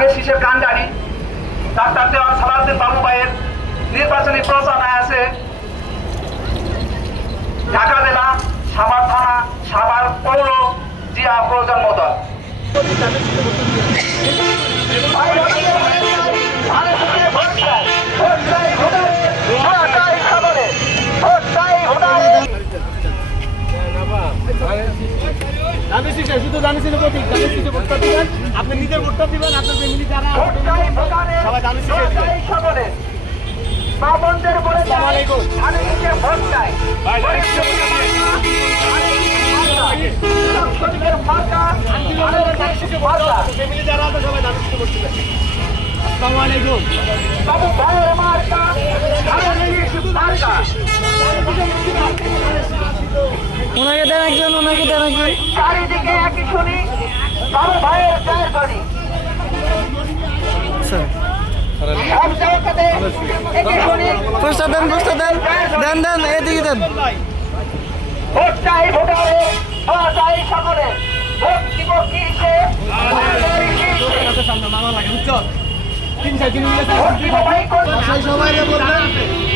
ধানের শীষের কান্ডারি ডাক্তার দেওয়ান সালাউদ্দিন বাবু ভাইয়ের নির্বাচনী প্রচারণায় আছে ঢাকা জেলা, সাভার থানা, সাভার পৌর জিয়া প্রয়োজন মতো। শুধু জানিয়েছিল প্রতীক, জানিয়েছিল ভোটটা দিবেন, আপনি নিজের ভোটটা দিবেন, আপনার ফ্যামিলি যারা সবাই জানিয়েছিল। মা বোনদের বলে ধানের শীষে ভোট চাই। ফ্যামিলি যারা আছে সবাই জানিয়েছিল ভোট দিবেন। আসসালামু আলাইকুম। বাবু ভাইয়ের মার্কা ধানের শীষ মার্কা। ওনাকে দেন একজন, ওনাকে দেন একজন। চারিদিকে একই শুনি বাবু ভাইয়ের জয়ের বাণী। সব জায়গাতে একই শুনি। পোস্টার দেন, পোস্টার দেন, দেন দেন, এদিকে দেন। ভোট চাই ভোটারে, দোয়া চাই সকলে। ভোট দিব কিসে? সামনে মামা লাগে বুঝছো? তিন চার দিন মিলে ভোট দিব ভাই কোন? সবাই বলবেন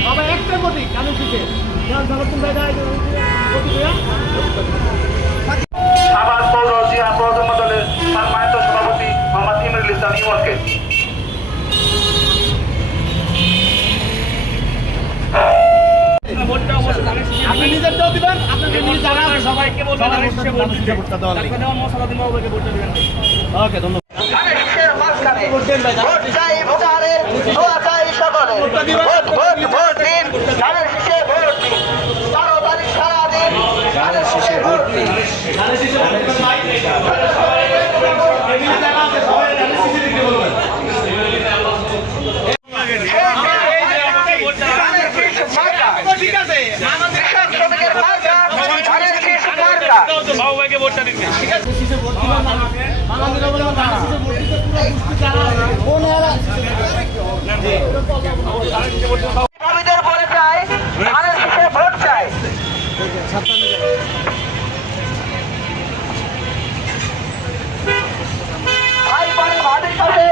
সবাই একটা প্রতীক জানিয়ে দিতে সাভার পৌর জিয়া প্রয়োজন দলের সম্মানিত সভাপতি মোহাম্মদ ইমরুল ইসলাম ইমনকে আপনি নিজেরটাও দিবেন, আপনার ফ্যামিলি যারা আছে সবাইকে বলবেন ভোটটা দেওয়ার লাগে। ওকে, ধন্যবাদ। ধানের শীষের মাঝখানে ভোট চাই ভোটারে, দোয়া চাই সকলে। ভোট ভোট ভোট দিন, ধানের শীষে ভোট দিন। 12 তারিখ সারাদিন ধানের শীষে ভোট দিন। ঠিক আছে, কৃষক শ্রমিকের মার্কা, ধানের শীষ মার্কা। বাবু ভাইকে ভোটটা দিতে। ঠিক আছে, শীষে ভোট দিবেন না। বাংলাদেশে বলে ধানের শীষে ভোট দিতে পুরো বুঝতে যারা জমিদের বলে চাই ধানের শীষে ভোট চাই। ভাই বলে ভাবির কাছে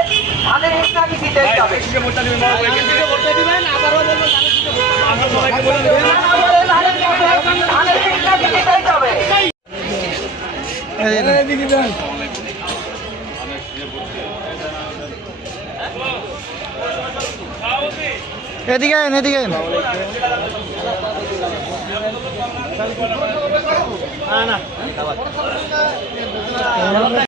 ধানের শীষ নাকি দিতে হবে। শীষে ভোটটা দিবেন, বাবু ভাইকে ভোটটা দিবেন। আবারও বলবো ধানের শীষে ভোটটা সবাইকে বলে দেবেন। ধানের শীষ নাকি দিতেই হবে। এদিকে দেন। এদিকে আইন, এদিকে আইন। না না